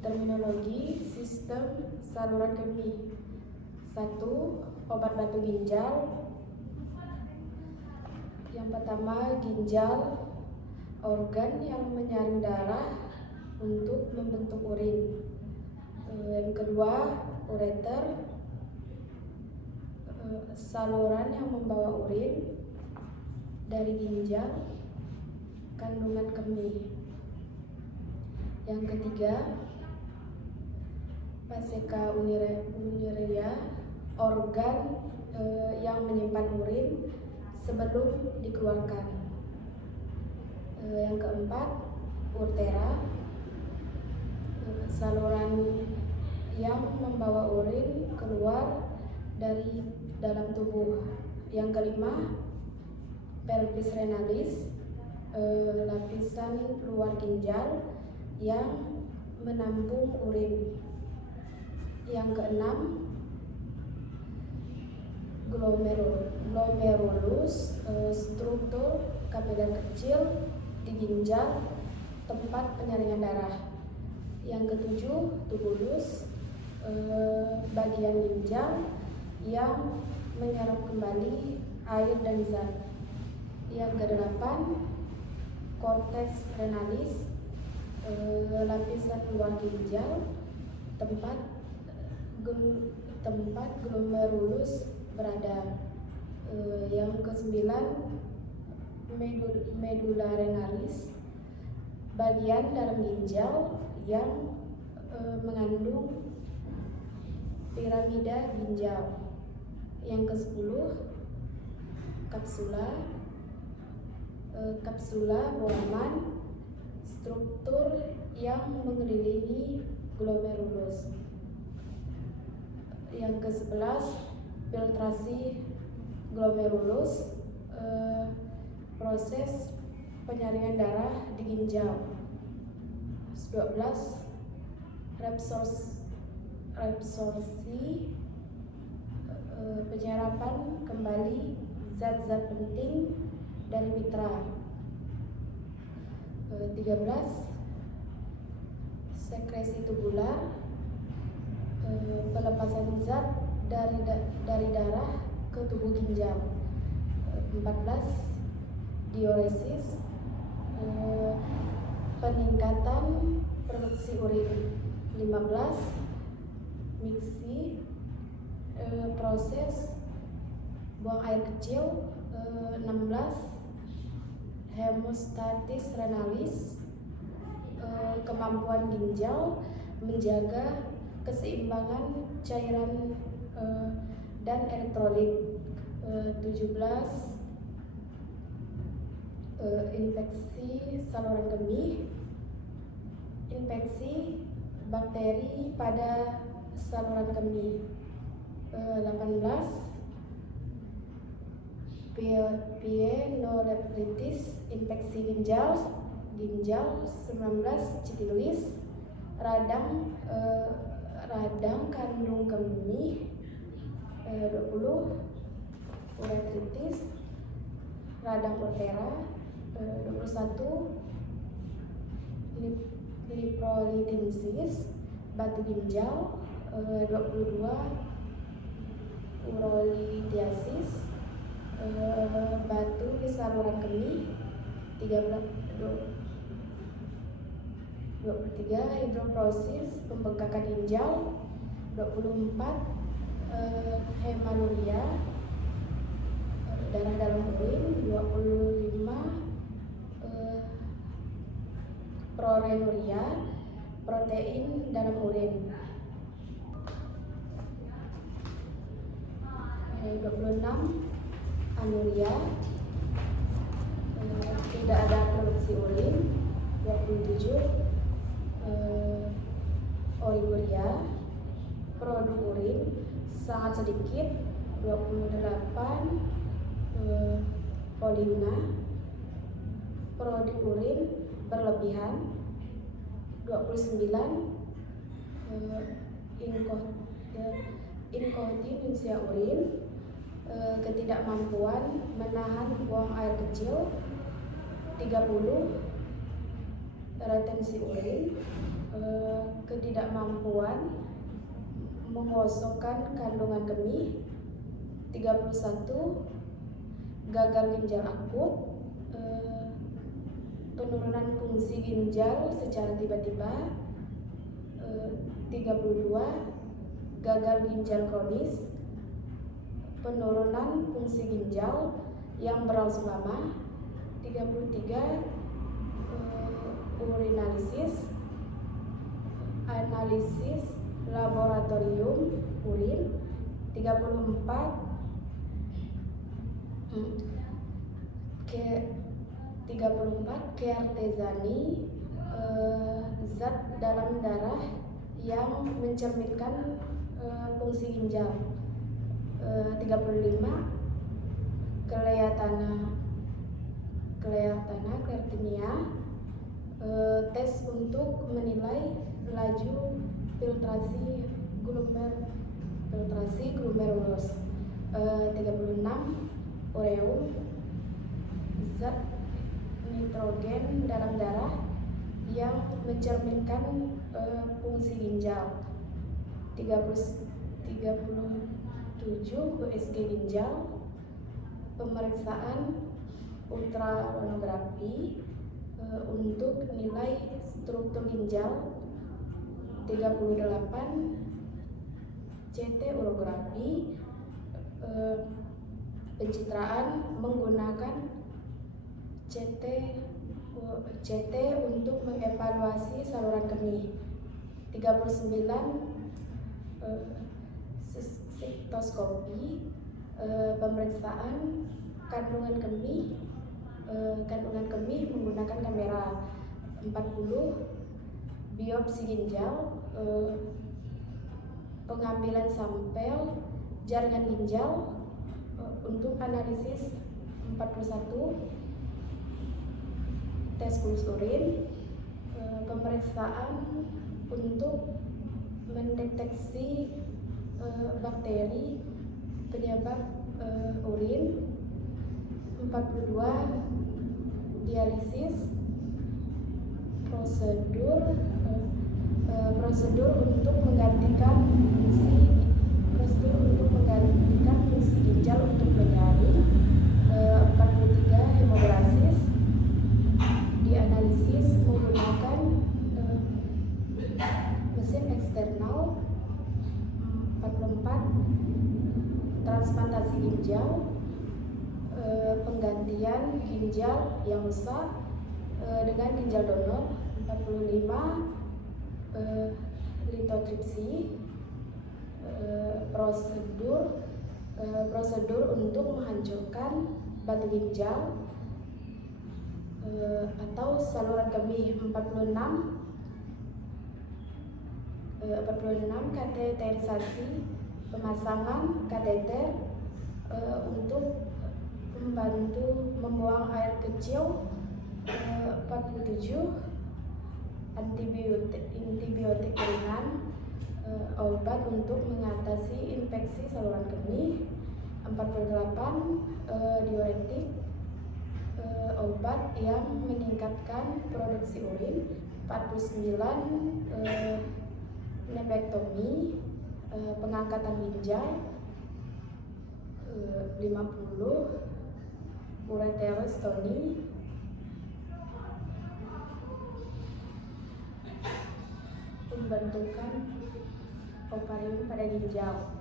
Terminologi sistem saluran kemih. 1. Obat batu ginjal. Yang pertama, ginjal, organ yang menyaring darah untuk membentuk urin. Yang kedua, ureter, saluran yang membawa urin dari ginjal, kandungan kemih. Yang ketiga, Vesica urinaria, organ yang menyimpan urin sebelum dikeluarkan. Yang keempat, urtera, saluran yang membawa urin keluar dari dalam tubuh. Yang kelima, pelvis renalis, lapisan luar ginjal yang menampung urin. Yang keenam, glomerulus, struktur kapiler kecil di ginjal, tempat penyaringan darah. Yang ketujuh, tubulus, bagian ginjal yang menyerap kembali air dan zat. Yang kedelapan, cortex renalis, lapisan luar ginjal, tempat glomerulus berada. Yang kesembilan, medula renalis, bagian dalam ginjal yang mengandung piramida ginjal. Yang kesepuluh, kapsula Bowman, struktur yang mengelilingi glomerulus. Yang ke-11, filtrasi glomerulus, proses penyaringan darah di ginjal. 12, reabsorpsi, penyerapan kembali zat-zat penting dari mitra. 13, sekresi tubular, pelepasan zat dari darah ke tubuh ginjal. 14, diuresis, peningkatan produksi urin. 15, miksi, proses buang air kecil. 16, hemostatis renalis, kemampuan ginjal menjaga keseimbangan cairan dan elektrolit. 17, infeksi saluran kemih, infeksi bakteri pada saluran kemih. 18, pielonefritis, infeksi ginjal. 19, citilis, radang kandung kemih. 20, uretritis, radang urtera. 21, lipolidensis, batu ginjal. 22, urolithiasis, batu di saluran kemih. 23, hidroprosis, pembengkakan ginjal. 24, hemaluria, darah dalam urin. 25, prorenuria, protein dalam urin. 26, anuria, tidak ada produksi urin. 27, oliguria, produk urin sangat sedikit. 28, poliuna, produk urin berlebihan. 29, inkontinensia urin, ketidakmampuan menahan buang air kecil. 30, retensi urin, ketidakmampuan mengosongkan kandungan kemih. 31 gagal ginjal akut, penurunan fungsi ginjal secara tiba-tiba. 32 gagal ginjal kronis, penurunan fungsi ginjal yang berlangsung lama. 33 urinalisis, analisis laboratorium urin. 34 keartesani, zat dalam darah yang mencerminkan fungsi ginjal. 35 kreatinia, tes untuk menilai laju filtrasi glomerulus. 36 ureum, zat nitrogen dalam darah yang mencerminkan fungsi ginjal. 37 USG ginjal, pemeriksaan ultrasonografি untuk nilai struktur ginjal. 38 CT urografi, pencitraan menggunakan CT untuk mengevaluasi saluran kemih. 39 siktoskopi, pemeriksaan kandungan kemih menggunakan kamera. 40 biopsi ginjal, pengambilan sampel jaringan ginjal untuk analisis. 41 tes kulus urin, pemeriksaan untuk mendeteksi bakteri penyebab urin. 42 dialisis, prosedur untuk menggantikan fungsi ginjal untuk penyaring. 43 hemodialisis, dianalisis menggunakan mesin eksternal. 44 transplantasi ginjal, penggantian ginjal yang rusak dengan ginjal donor. 45 litotripsi, prosedur untuk menghancurkan batu ginjal atau saluran kemih. 46 kateterisasi, pemasangan kateter untuk membantu membuang air kecil. 47 antibiotik ringan, obat untuk mengatasi infeksi saluran kemih. 48 diuretik, obat yang meningkatkan produksi urin. 49 nepektomi, pengangkatan ginjal. 50 ureterostomi, pembentukan ovarium pada ginjal.